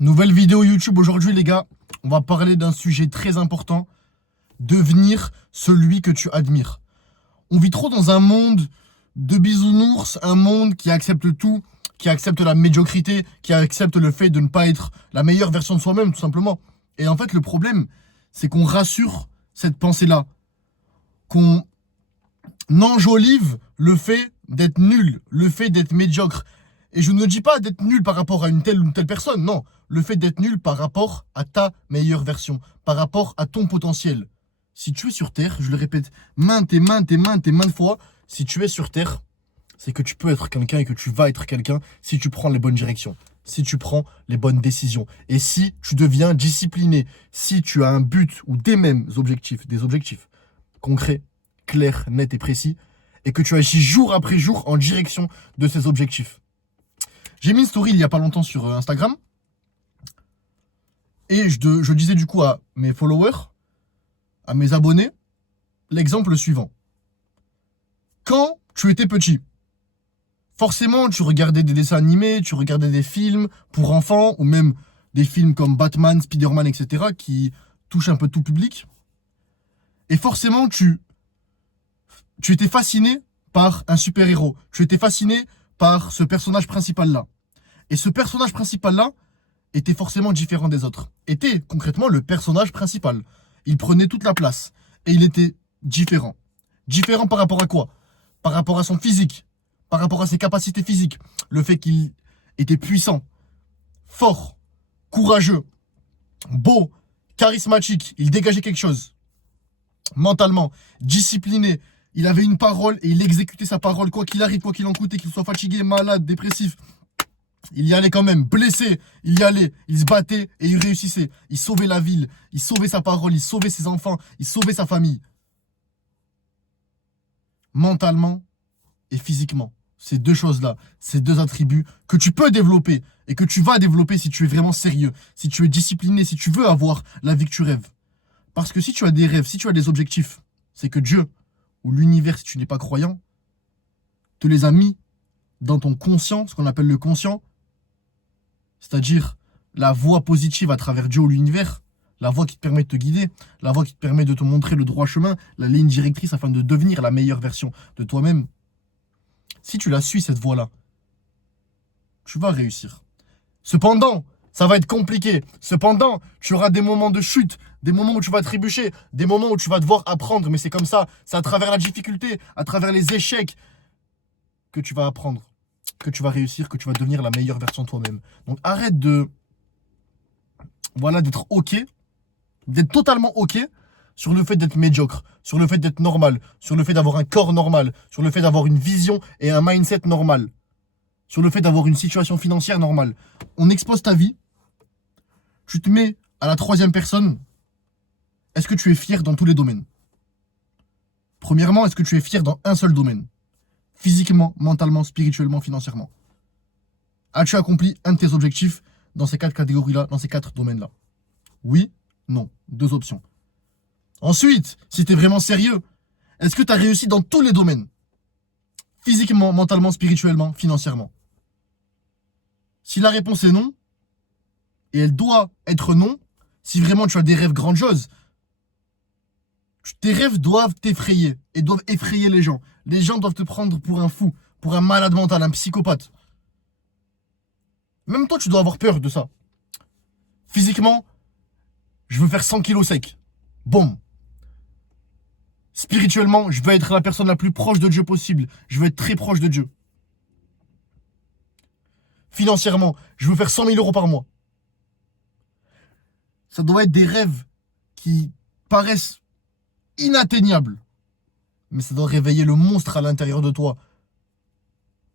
Nouvelle vidéo YouTube aujourd'hui les gars, on va parler d'un sujet très important, devenir celui que tu admires. On vit trop dans un monde de bisounours, un monde qui accepte tout, qui accepte la médiocrité, qui accepte le fait de ne pas être la meilleure version de soi-même tout simplement. Et en fait le problème, c'est qu'on rassure cette pensée-là, qu'on enjolive le fait d'être nul, le fait d'être médiocre. Et je ne dis pas d'être nul par rapport à une telle ou une telle personne, non. Le fait d'être nul par rapport à ta meilleure version, par rapport à ton potentiel. Si tu es sur Terre, je le répète maintes fois, si tu es sur Terre, c'est que tu peux être quelqu'un et que tu vas être quelqu'un si tu prends les bonnes directions, si tu prends les bonnes décisions. Et si tu deviens discipliné, si tu as un but ou des mêmes objectifs, des objectifs concrets, clairs, nets et précis, et que tu agis jour après jour en direction de ces objectifs. J'ai mis une story il y a pas longtemps sur Instagram. Et je disais du coup à mes followers, à mes abonnés, l'exemple suivant. Quand tu étais petit, forcément tu regardais des dessins animés, tu regardais des films pour enfants, ou même des films comme Batman, Spider-Man, etc. qui touchent un peu tout public. Et forcément tu étais fasciné par un super-héros. Tu étais fasciné par ce personnage principal-là. Et ce personnage principal-là était forcément différent des autres. Était concrètement le personnage principal. Il prenait toute la place. Et il était différent. Différent par rapport à quoi? Par rapport à son physique. Par rapport à ses capacités physiques. Le fait qu'il était puissant, fort, courageux, beau, charismatique. Il dégageait quelque chose. Mentalement, discipliné. Il avait une parole et il exécutait sa parole, quoi qu'il arrive, quoi qu'il en coûte, qu'il soit fatigué, malade, dépressif. Il y allait quand même, blessé, il y allait, il se battait et il réussissait. Il sauvait la ville, il sauvait sa parole, il sauvait ses enfants, il sauvait sa famille. Mentalement et physiquement. Ces deux choses-là, ces deux attributs que tu peux développer et que tu vas développer si tu es vraiment sérieux, si tu es discipliné, si tu veux avoir la vie que tu rêves. Parce que si tu as des rêves, si tu as des objectifs, c'est que Dieu ou l'univers, si tu n'es pas croyant, te les a mis dans ton conscient, ce qu'on appelle le conscient, c'est-à-dire la voie positive à travers Dieu ou l'univers, la voie qui te permet de te guider, la voie qui te permet de te montrer le droit chemin, la ligne directrice afin de devenir la meilleure version de toi-même. Si tu la suis, cette voie-là, tu vas réussir. Cependant, ça va être compliqué. Cependant, tu auras des moments de chute, des moments où tu vas trébucher, des moments où tu vas devoir apprendre. Mais c'est comme ça, c'est à travers la difficulté, à travers les échecs que tu vas apprendre, que tu vas réussir, que tu vas devenir la meilleure version de toi-même. Donc arrête d'être OK, d'être totalement OK sur le fait d'être médiocre, sur le fait d'être normal, sur le fait d'avoir un corps normal, sur le fait d'avoir une vision et un mindset normal, sur le fait d'avoir une situation financière normale. On expose ta vie, tu te mets à la troisième personne. Est-ce que tu es fier dans tous les domaines? Premièrement, est-ce que tu es fier dans un seul domaine? Physiquement, mentalement, spirituellement, financièrement. As-tu accompli un de tes objectifs dans ces quatre catégories-là, dans ces quatre domaines-là? Oui, non. Deux options. Ensuite, si tu es vraiment sérieux, est-ce que tu as réussi dans tous les domaines? Physiquement, mentalement, spirituellement, financièrement. Si la réponse est non, et elle doit être non, si vraiment tu as des rêves grandioses, tes rêves doivent t'effrayer et doivent effrayer les gens. Les gens doivent te prendre pour un fou, pour un malade mental, un psychopathe. Même toi, tu dois avoir peur de ça. Physiquement, je veux faire 100 kilos sec. Boum. Spirituellement, je veux être la personne la plus proche de Dieu possible. Je veux être très proche de Dieu. Financièrement, je veux faire 100 000 euros par mois. Ça doit être des rêves qui paraissent inatteignables. Mais ça doit réveiller le monstre à l'intérieur de toi.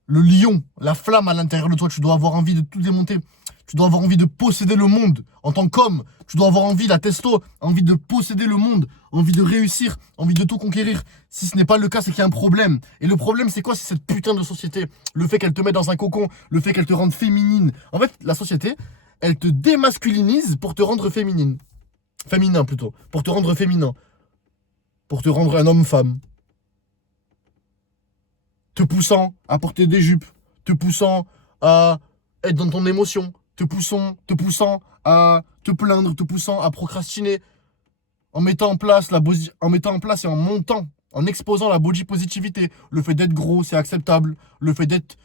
Le lion, la flamme à l'intérieur de toi. Tu dois avoir envie de tout démonter. Tu dois avoir envie de posséder le monde en tant qu'homme. Tu dois avoir envie, la testo, envie de posséder le monde, envie de réussir, envie de tout conquérir. Si ce n'est pas le cas, c'est qu'il y a un problème. Et le problème, c'est quoi? C'est cette putain de société. Le fait qu'elle te mette dans un cocon, le fait qu'elle te rende féminine. En fait, la société, elle te démasculinise pour te rendre féminine. Féminin plutôt. Pour te rendre féminin. Pour te rendre un homme-femme. Te poussant à porter des jupes. Te poussant à être dans ton émotion. te poussant à te plaindre, te poussant à procrastiner, en mettant en place et en montant, en exposant la body positivité. Le fait d'être gros, c'est acceptable. Le fait d'être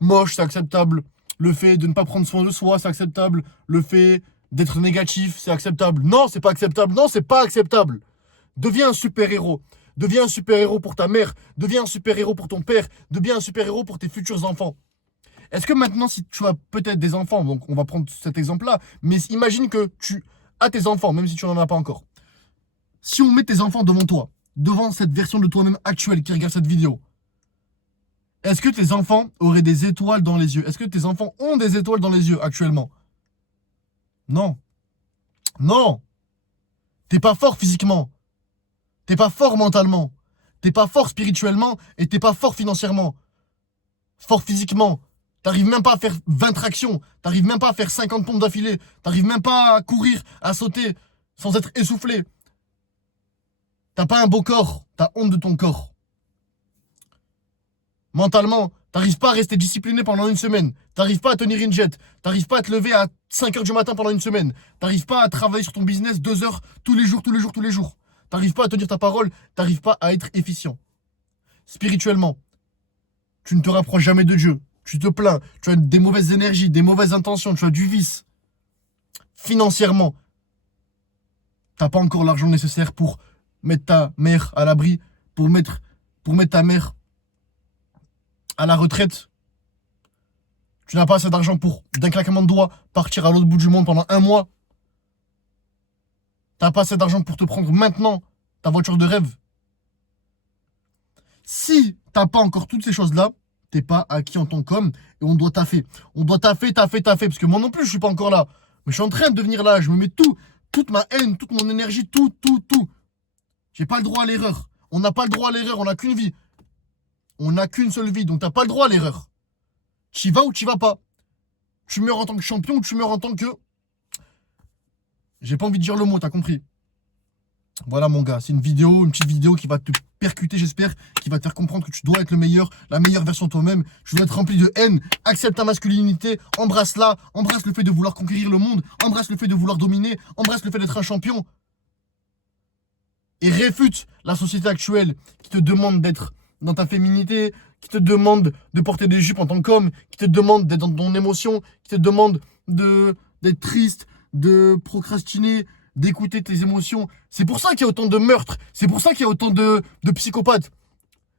moche, c'est acceptable. Le fait de ne pas prendre soin de soi, c'est acceptable. Le fait d'être négatif, c'est acceptable. Non, c'est pas acceptable. Non, c'est pas acceptable. Deviens un super-héros. Deviens un super-héros pour ta mère. Deviens un super-héros pour ton père. Deviens un super-héros pour tes futurs enfants. Est-ce que maintenant, si tu as peut-être des enfants, donc on va prendre cet exemple-là, mais imagine que tu as tes enfants, même si tu n'en as pas encore. Si on met tes enfants devant toi, devant cette version de toi-même actuelle qui regarde cette vidéo, est-ce que tes enfants auraient des étoiles dans les yeux? Est-ce que tes enfants ont des étoiles dans les yeux actuellement? Non. Non. T'es pas fort physiquement. T'es pas fort mentalement. T'es pas fort spirituellement et t'es pas fort financièrement. Fort physiquement. T'arrives même pas à faire 20 tractions. T'arrives même pas à faire 50 pompes d'affilée. T'arrives même pas à courir, à sauter sans être essoufflé. T'as pas un beau corps. T'as honte de ton corps. Mentalement, t'arrives pas à rester discipliné pendant une semaine. T'arrives pas à tenir une jet. T'arrives pas à te lever à 5 heures du matin pendant une semaine. T'arrives pas à travailler sur ton business 2 heures tous les jours, tous les jours, tous les jours. T'arrives pas à tenir ta parole. T'arrives pas à être efficient. Spirituellement, tu ne te rapproches jamais de Dieu. Tu te plains. Tu as des mauvaises énergies, des mauvaises intentions. Tu as du vice. Financièrement, t'as pas encore l'argent nécessaire pour mettre ta mère à l'abri, pour mettre ta mère à la retraite. Tu n'as pas assez d'argent pour, d'un claquement de doigts, partir à l'autre bout du monde pendant 1 mois. T'as pas assez d'argent pour te prendre maintenant ta voiture de rêve. Si t'as pas encore toutes ces choses-là, t'es pas acquis en tant qu'homme et on doit taffer. On doit taffer, parce que moi non plus je suis pas encore là. Mais je suis en train de devenir là, je me mets toute ma haine, toute mon énergie, tout. J'ai pas le droit à l'erreur. On n'a pas le droit à l'erreur, on n'a qu'une vie. On n'a qu'une seule vie, donc t'as pas le droit à l'erreur. Tu y vas ou tu y vas pas. Tu meurs en tant que champion ou tu meurs en tant que... J'ai pas envie de dire le mot, t'as compris. Voilà mon gars, c'est une petite vidéo qui va te percuter, j'espère, qui va te faire comprendre que tu dois être le meilleur, la meilleure version de toi-même. Tu dois être rempli de haine, accepte ta masculinité, embrasse-la, embrasse le fait de vouloir conquérir le monde, embrasse le fait de vouloir dominer, embrasse le fait d'être un champion. Et réfute la société actuelle qui te demande d'être dans ta féminité, qui te demande de porter des jupes en tant qu'homme, qui te demande d'être dans ton émotion, qui te demande d'être triste, de procrastiner, d'écouter tes émotions. C'est pour ça qu'il y a autant de meurtres, c'est pour ça qu'il y a autant de psychopathes.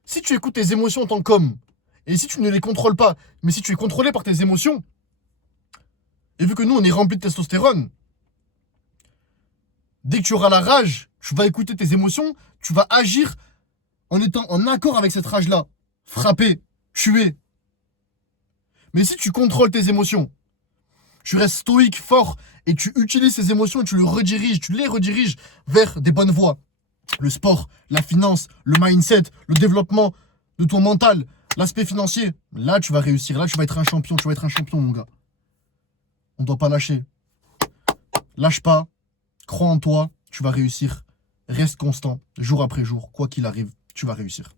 Si tu écoutes tes émotions en tant qu'homme, et si tu ne les contrôles pas, mais si tu es contrôlé par tes émotions, et vu que nous on est rempli de testostérone, dès que tu auras la rage, tu vas écouter tes émotions, tu vas agir en étant en accord avec cette rage-là. Frapper, tuer. Mais si tu contrôles tes émotions, tu restes stoïque, fort, et tu utilises ces émotions et tu les rediriges vers des bonnes voies. Le sport, la finance, le mindset, le développement de ton mental, l'aspect financier. Là, tu vas réussir. Là, tu vas être un champion. Tu vas être un champion, mon gars. On ne doit pas lâcher. Lâche pas. Crois en toi. Tu vas réussir. Reste constant. Jour après jour. Quoi qu'il arrive, tu vas réussir.